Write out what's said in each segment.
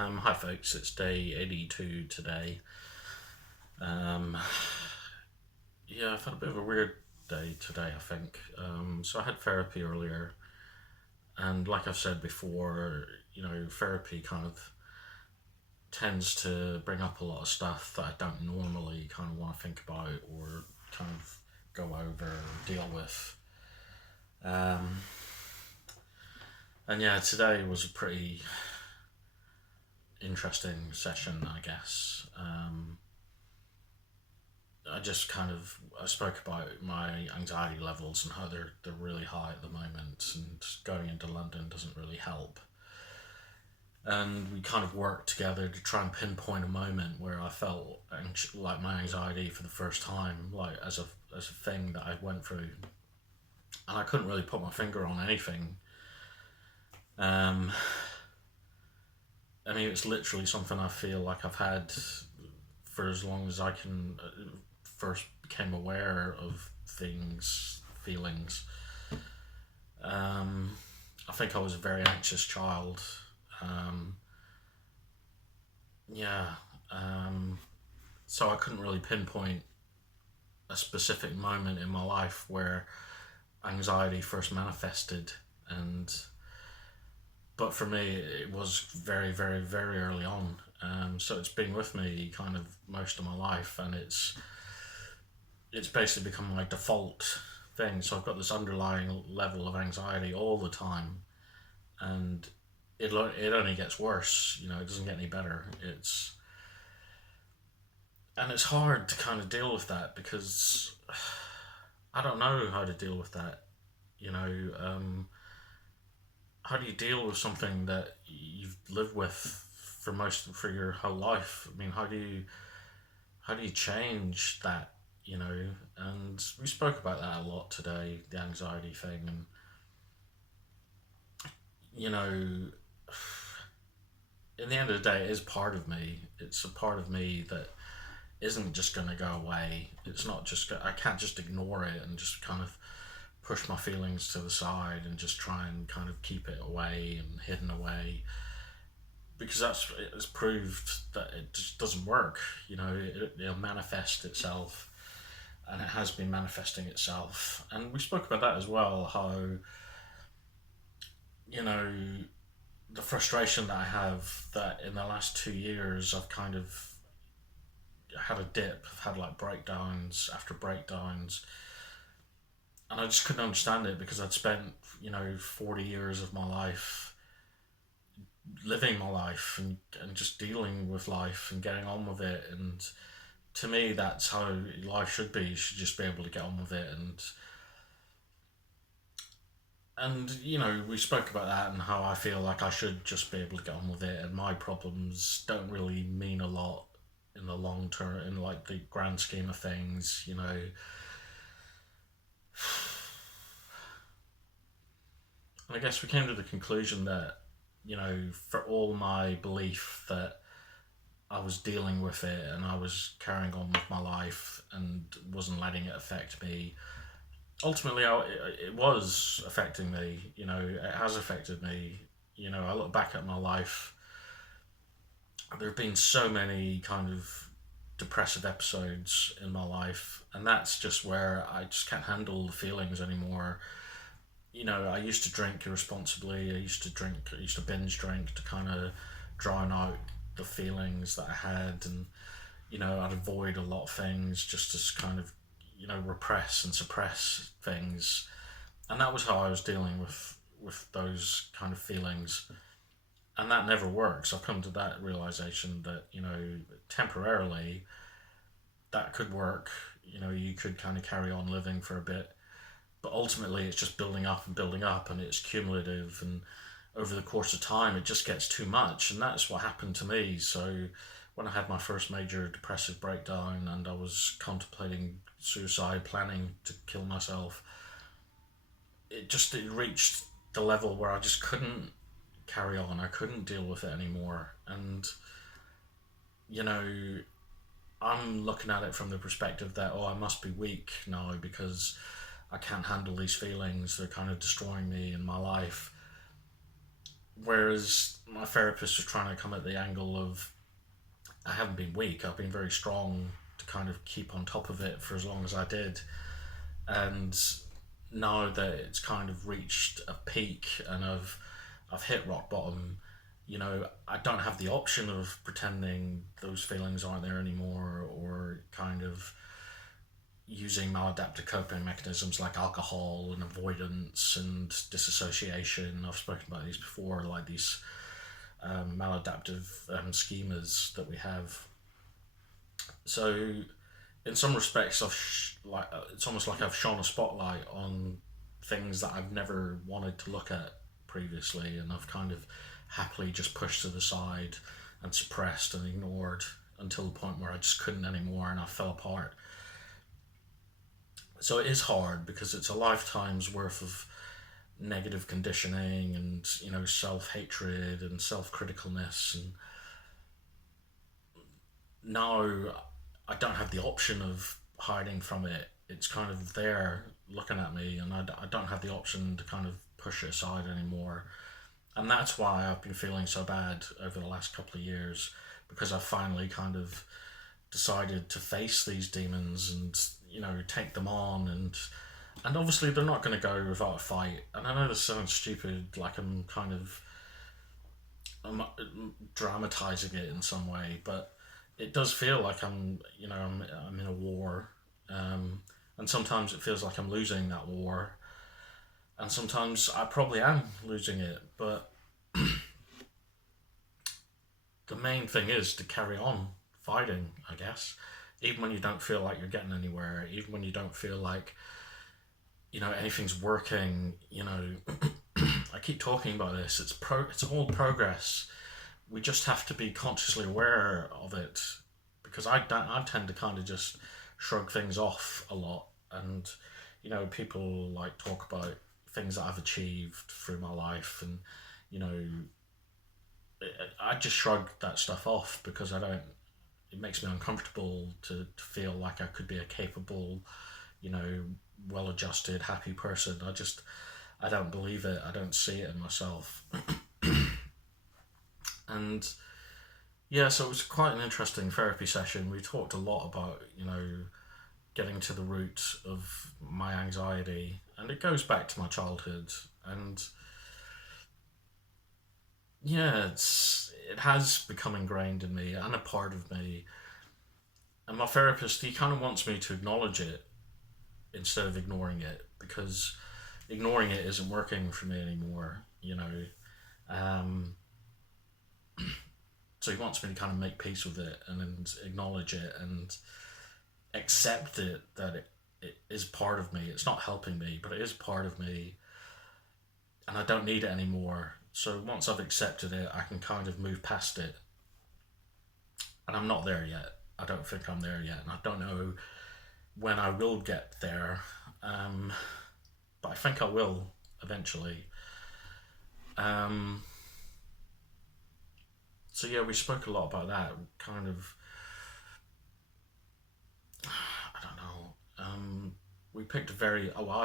Hi folks, it's day 82 today. Um, yeah, I've had a bit of a weird day today, I think. So I had therapy earlier, and like I've said before, therapy kind of tends to bring up a lot of stuff that I don't normally kind of want to think about or kind of go over or deal with. Um, and yeah, today was a pretty interesting session, I guess. I spoke about my anxiety levels and how they're really high at the moment, and going into London doesn't really help. And we kind of worked together to try and pinpoint a moment where I felt like my anxiety for the first time, like as a thing that I went through, and I couldn't really put my finger on anything. Um, I mean, it's literally something I feel like I've had for as long as I can first became aware of things, feelings. Um, I think I was a very anxious child. Um, yeah, um, so I couldn't really pinpoint a specific moment in my life where anxiety first manifested, and but for me it was very, very, very early on. So it's been with me kind of most of my life, and it's basically become my default thing. So I've got this underlying level of anxiety all the time, and it only gets worse. It doesn't get any better. It's hard to kind of deal with that because I don't know how to deal with that. You know, how do you deal with something that you've lived with for your whole life? I mean, how do you change that? And we spoke about that a lot today, the anxiety thing, and you know, in the end of the day, it is part of me. It's a part of me that isn't just going to go away. It's not just, I can't just ignore it and just kind of push my feelings to the side and just try and kind of keep it away and hidden away, because it's proved that it just doesn't work. It'll manifest itself, and it has been manifesting itself. And we spoke about that as well, how, you know, the frustration that I have, that in the last 2 years I've kind of had a dip. I've had like breakdowns after breakdowns, and I just couldn't understand it because I'd spent 40 years of my life living my life and just dealing with life and getting on with it. And to me, that's how life should be. You should just be able to get on with it. And we spoke about that and how I feel like I should just be able to get on with it, and my problems don't really mean a lot in the long term, in like the grand scheme of things. And I guess we came to the conclusion that, for all my belief that I was dealing with it and I was carrying on with my life and wasn't letting it affect me, ultimately it was affecting me. It has affected me. I look back at my life, there have been so many kind of depressive episodes in my life, and that's just where I just can't handle the feelings anymore. I used to drink irresponsibly. I used to binge drink to kind of drown out the feelings that I had, and I'd avoid a lot of things just to kind of repress and suppress things, and that was how I was dealing with those kind of feelings, and that never works. I've come to that realization that temporarily that could work. You could kind of carry on living for a bit, but ultimately it's just building up and building up, and it's cumulative, and over the course of time it just gets too much, and that's what happened to me. So when I had my first major depressive breakdown and I was contemplating suicide, planning to kill myself, it reached the level where I just couldn't carry on. I couldn't deal with it anymore. And you know I'm looking at it from the perspective that, oh, I must be weak now because I can't handle these feelings. They're kind of destroying me in my life. Whereas my therapist was trying to come at the angle of, I haven't been weak, I've been very strong to kind of keep on top of it for as long as I did. And now that it's kind of reached a peak and I've hit rock bottom, I don't have the option of pretending those feelings aren't there anymore, or kind of using maladaptive coping mechanisms like alcohol and avoidance and disassociation. I've spoken about these before, like these maladaptive schemas that we have. So, in some respects, it's almost like I've shone a spotlight on things that I've never wanted to look at previously, and I've kind of happily just pushed to the side and suppressed and ignored until the point where I just couldn't anymore and I fell apart. So it is hard because it's a lifetime's worth of negative conditioning and self-hatred and self-criticalness, and now I don't have the option of hiding from it. It's kind of there looking at me, and I don't have the option to kind of push it aside anymore. And that's why I've been feeling so bad over the last couple of years, because I've finally kind of decided to face these demons and take them on, and obviously they're not going to go without a fight. And I know this sounds stupid, like I'm dramatizing it in some way, but it does feel like I'm in a war, and sometimes it feels like I'm losing that war, and sometimes I probably am losing it. But the main thing is to carry on fighting, I guess, even when you don't feel like you're getting anywhere, even when you don't feel like anything's working. I keep talking about this. It's all progress. We just have to be consciously aware of it, because I tend to kind of just shrug things off a lot, and people like talk about things that I've achieved through my life, and you know I just shrug that stuff off because I don't. It makes me uncomfortable to feel like I could be a capable, you know, well-adjusted, happy person. I don't believe it. I don't see it in myself. And yeah, so it was quite an interesting therapy session. We talked a lot about, getting to the root of my anxiety, and it goes back to my childhood. And yeah, it has become ingrained in me and a part of me. And my therapist, he kind of wants me to acknowledge it instead of ignoring it, because ignoring it isn't working for me anymore. Um, so he wants me to kind of make peace with it and acknowledge it and accept it, that it is part of me. It's not helping me, but it is part of me, and I don't need it anymore. So once I've accepted it, I can kind of move past it. And I'm not there yet. I don't think I'm there yet, and I don't know when I will get there. But I think I will eventually. Um, so yeah, we spoke a lot about that. Kind of, I don't know. I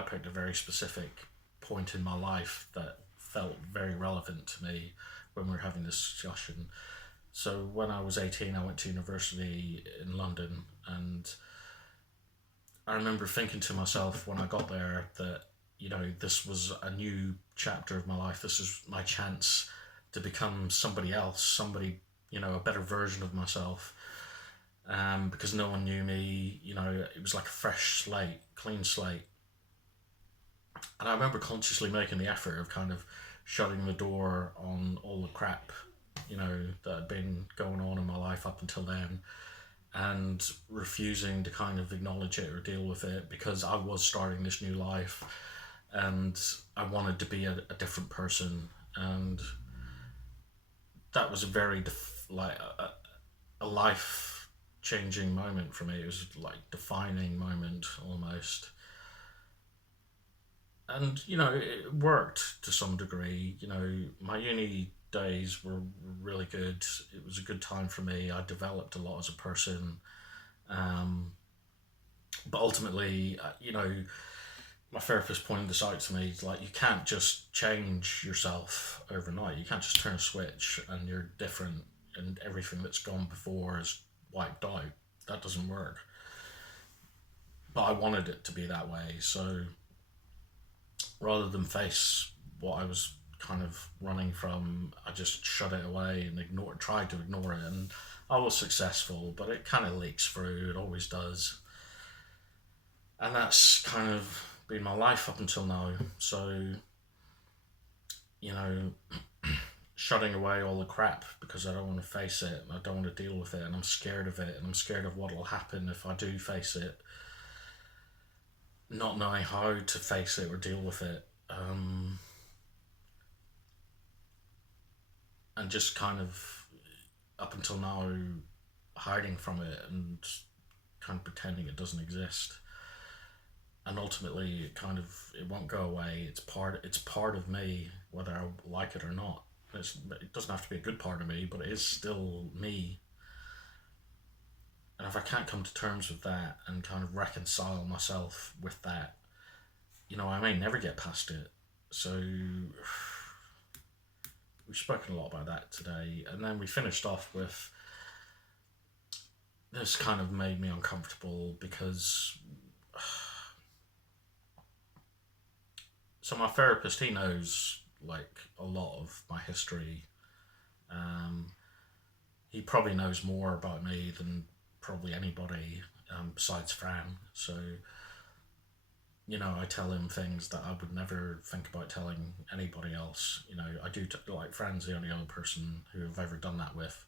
picked a very specific point in my life that felt very relevant to me when we were having this discussion. So when I was 18, I went to university in London, and I remember thinking to myself when I got there that, this was a new chapter of my life. This is my chance to become somebody else, a better version of myself. Because no one knew me, it was like a fresh slate, clean slate. And I remember consciously making the effort of kind of shutting the door on all the crap, that had been going on in my life up until then, and refusing to kind of acknowledge it or deal with it, because I was starting this new life and I wanted to be a different person. And that was a very a life changing moment for me. It was like defining moment almost. And it worked to some degree. My uni days were really good. It was a good time for me. I developed a lot as a person. But ultimately, my therapist pointed this out to me. It's like, you can't just change yourself overnight. You can't just turn a switch and you're different and everything that's gone before is wiped out. That doesn't work. But I wanted it to be that way. So rather than face what I was kind of running from, I just shut it away and tried to ignore it. And I was successful, but it kind of leaks through. It always does. And that's kind of been my life up until now. So, you know, shutting away all the crap because I don't want to face it, I don't want to deal with it, and I'm scared of it, and I'm scared of what will happen if I do face it. Not knowing how to face it or deal with it. And just kind of, up until now, hiding from it and kind of pretending it doesn't exist. And ultimately, it won't go away. It's part of me, whether I like it or not. It doesn't have to be a good part of me, but it is still me. And if I can't come to terms with that and kind of reconcile myself with that, I may never get past it. So we've spoken a lot about that today. And then we finished off with, this kind of made me uncomfortable because, so my therapist, he knows like a lot of my history. He probably knows more about me than probably anybody besides Fran. So, I tell him things that I would never think about telling anybody else. I do, like, Fran's the only other person who I've ever done that with.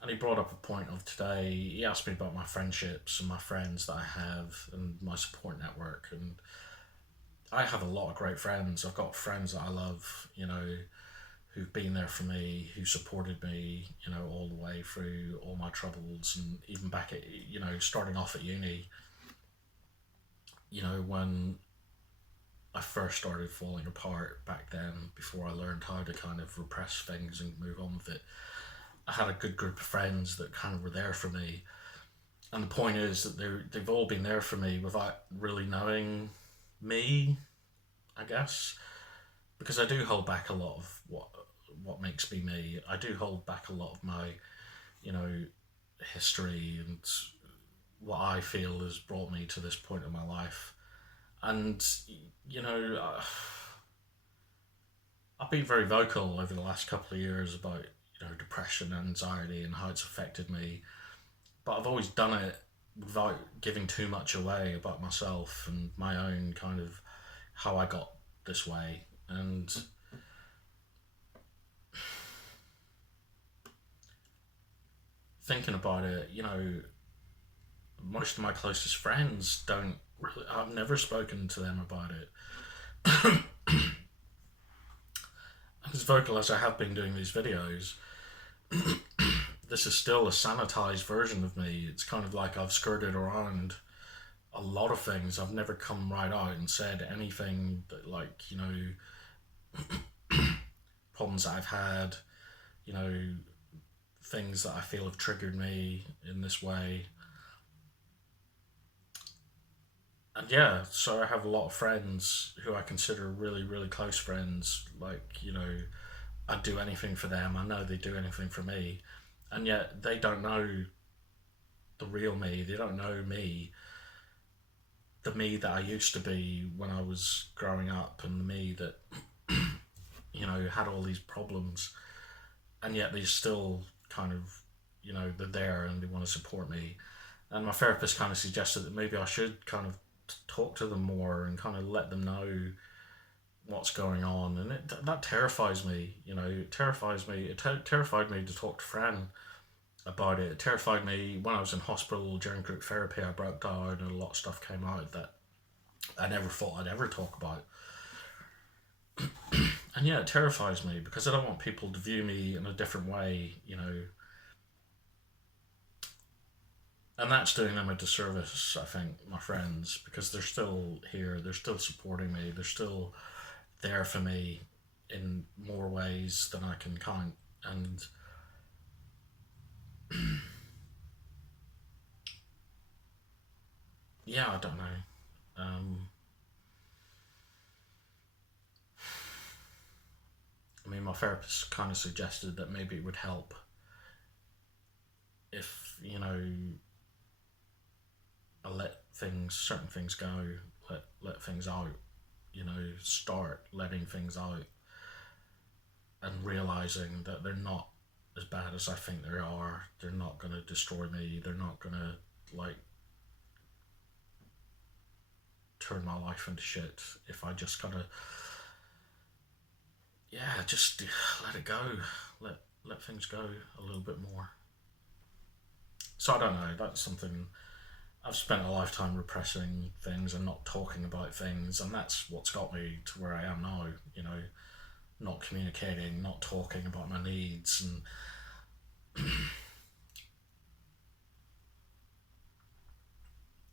And he brought up a point of today, he asked me about my friendships and my friends that I have and my support network. And I have a lot of great friends. I've got friends that I love, who've been there for me, who supported me, all the way through all my troubles, and even back at, starting off at uni, when I first started falling apart back then, before I learned how to kind of repress things and move on with it, I had a good group of friends that kind of were there for me. And the point is that they've all been there for me without really knowing me, I guess, because I do hold back a lot of what makes me me. I do hold back a lot of my, history and what I feel has brought me to this point in my life. And, I've been very vocal over the last couple of years about, depression and anxiety and how it's affected me. But I've always done it without giving too much away about myself and my own kind of how I got this way. And thinking about it, most of my closest friends don't really, I've never spoken to them about it. As vocal as I have been doing these videos, this is still a sanitized version of me. It's kind of like I've skirted around a lot of things. I've never come right out and said anything that, like, problems that I've had, things that I feel have triggered me in this way. And yeah, so I have a lot of friends who I consider really, really close friends. Like, I'd do anything for them. I know they'd do anything for me. And yet they don't know the real me. They don't know me. The me that I used to be when I was growing up, and the me that, had all these problems. And yet they still kind of, they're there and they want to support me. And my therapist kind of suggested that maybe I should kind of talk to them more and kind of let them know what's going on. And that terrifies me. It terrifies me. It terrified me to talk to Fran about it. It terrified me when I was in hospital during group therapy. I broke down and a lot of stuff came out that I never thought I'd ever talk about. And yeah, it terrifies me because I don't want people to view me in a different way, And that's doing them a disservice, I think, my friends, because they're still here, they're still supporting me, they're still there for me in more ways than I can count. And yeah, I don't know. I mean, my therapist kind of suggested that maybe it would help if, I let certain things go, let things out, start letting things out and realizing that they're not as bad as I think they are. They're not going to destroy me. They're not going to, like, turn my life into shit if I just kind of, yeah, just let it go. Let things go a little bit more. So I don't know, that's something I've spent a lifetime repressing things and not talking about things, and that's what's got me to where I am now, not communicating, not talking about my needs,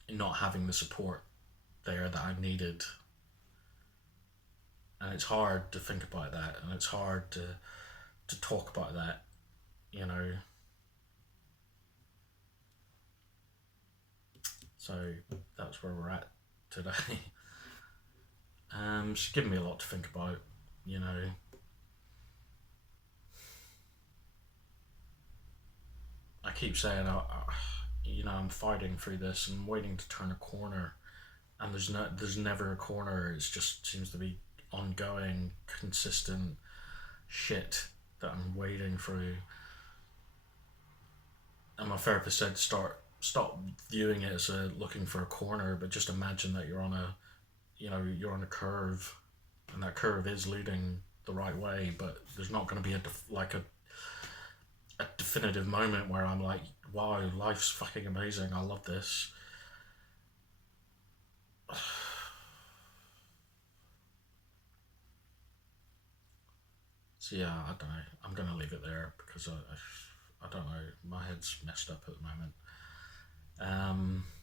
and not having the support there that I needed. And it's hard to think about that, and it's hard to talk about that, you know. So that's where we're at today. It's given me a lot to think about, you know. I keep saying, I'm fighting through this and waiting to turn a corner, and there's never a corner. It just seems to be ongoing, consistent shit that I'm wading through. And my therapist said, stop viewing it as looking for a corner, but just imagine that you're on a curve, and that curve is leading the right way, but there's not going to be a definitive moment where I'm like, wow, life's fucking amazing, I love this. So yeah, I don't know. I'm gonna leave it there because I don't know. My head's messed up at the moment.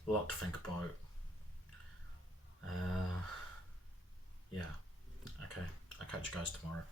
A lot to think about. Yeah. Okay. I'll catch you guys tomorrow.